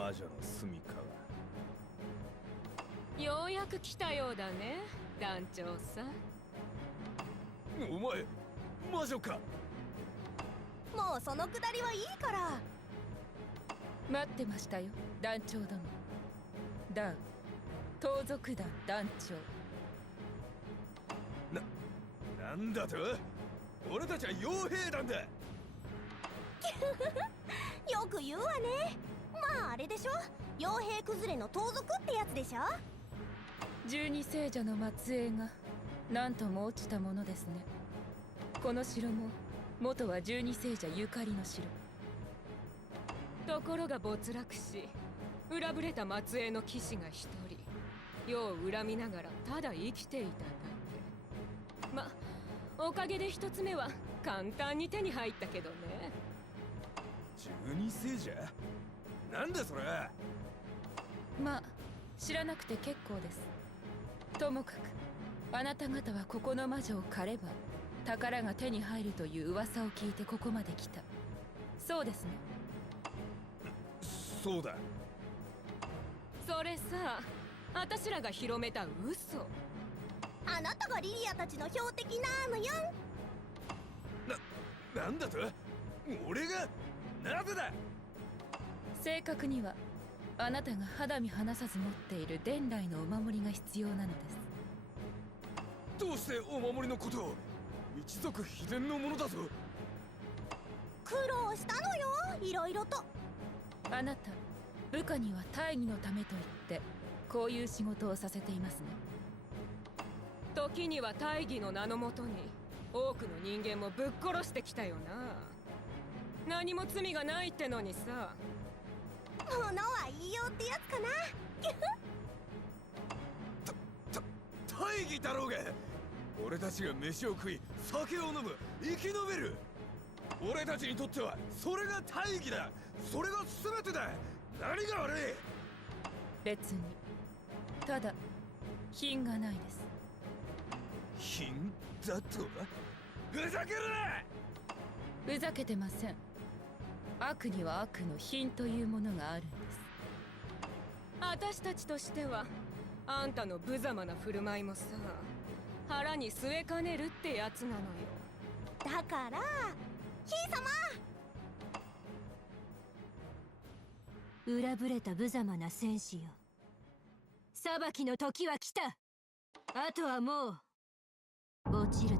魔女の住みかはようやく来たようだね団長さん。お前魔女か？もうそのくだりはいいから。待ってましたよ団長殿ダウ盗賊団団長。なんだと？俺たちは傭兵団だ。よく言うわねまああれでしょ？傭兵崩れの盗賊ってやつでしょ？十二聖者の末裔が何とも落ちたものですね。この城も元は十二聖者ゆかりの城。ところが没落し裏ぶれた末裔の騎士が一人。世を恨みながらただ生きていただけ。まおかげで一つ目は簡単に手に入ったけどね。十二聖者？なんだそれ。まあ知らなくて結構です。ともかくあなた方はここの魔女を狩れば宝が手に入るという噂を聞いてここまで来た。そうですね。そうだ。それさあたしらが広めた嘘。あなたがリリアたちの標的なのよ。なんだと？俺が？なぜだ？正確にはあなたが肌身離さず持っている伝来のお守りが必要なのです。どうしてお守りのことを一族秘伝のものだぞ。苦労したのよいろいろと。あなた部下には大義のためと言ってこういう仕事をさせていますね。時には大義の名のもとに多くの人間もぶっ殺してきたよな。何も罪がないってのにさ物は言いようってやつかな。大義だろうが俺たちが飯を食い酒を飲む生き延びる。俺たちにとってはそれが大義だ。それが全てだ。何が悪い？別にただ品がないです。品だとふざけるな！ふざけてません悪には悪の品というものがあるんです。私たちとしてはあんたの無様な振る舞いもさ腹に据えかねるってやつなのよ。だからひい様！裏ぶれた無様な戦士よ。裁きの時は来た。あとはもう落ちる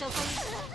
だけ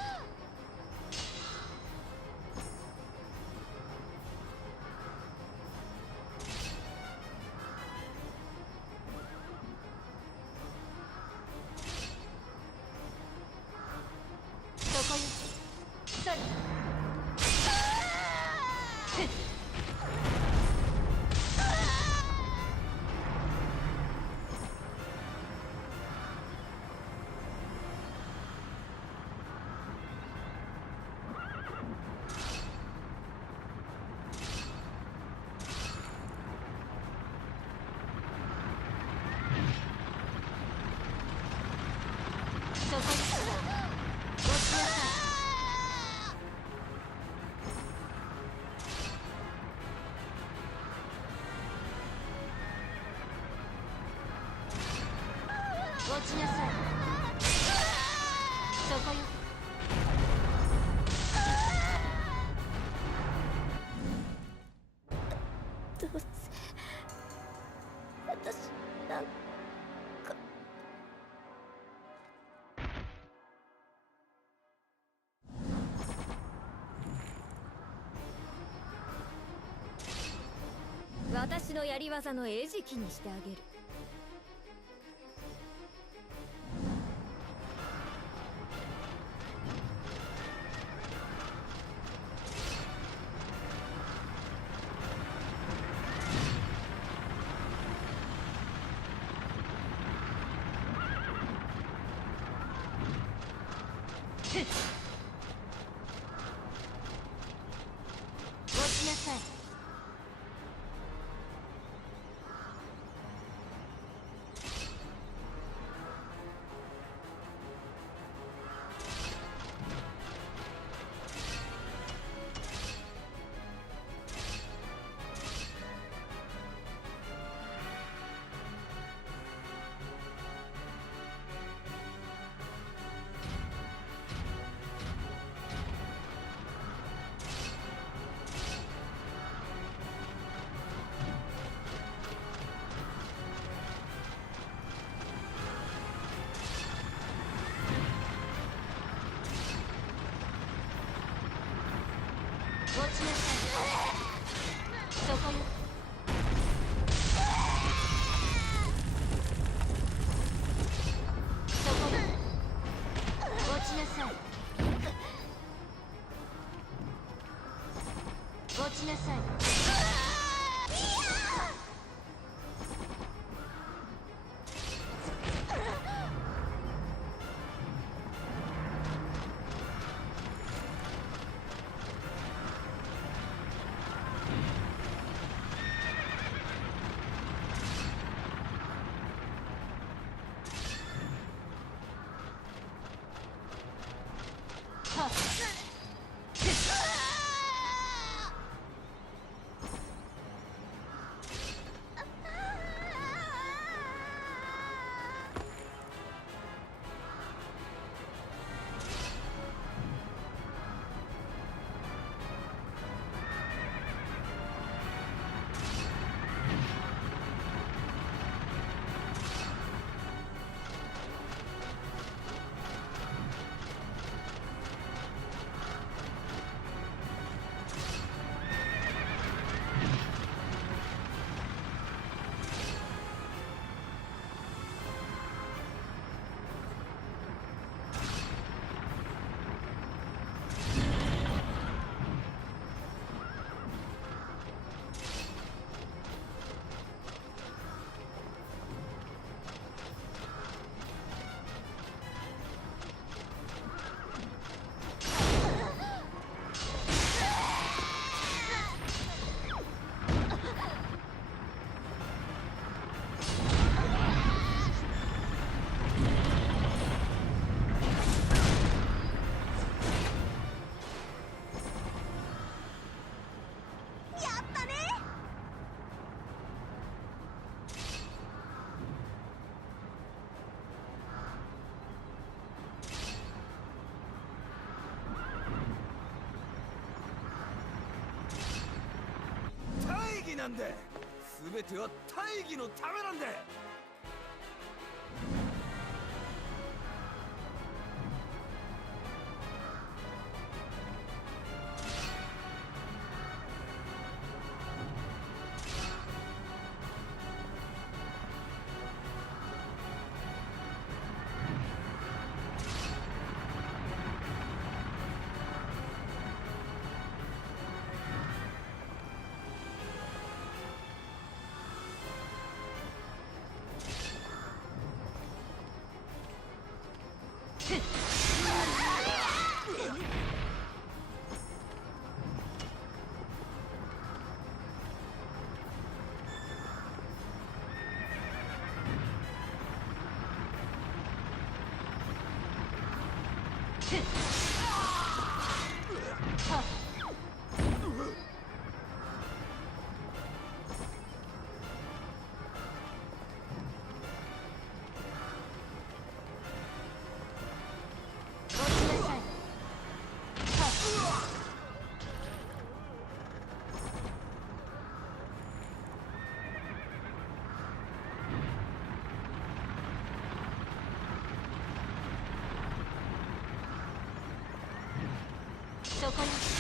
ちなさいそこよどうせ私なんか私のやり技の餌食にしてあげる。そこなんだ全ては大義のためなんだ 하! そこに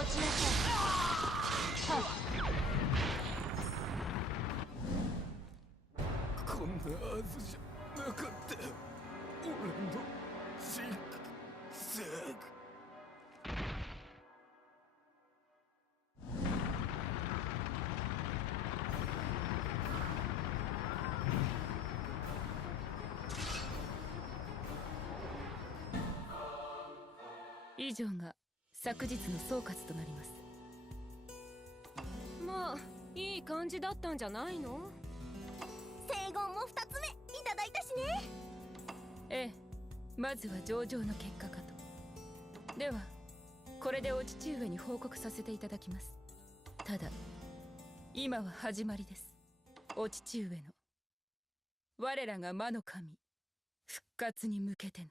こんなはずじゃなかった俺のシックセグ以上が昨日の総括となります。まあいい感じだったんじゃないの？聖言も2つ目いただいたしね。ええまずは上々の結果かと。ではこれでお父上に報告させていただきます。ただ今は始まりです。お父上の。我らが魔の神復活に向けての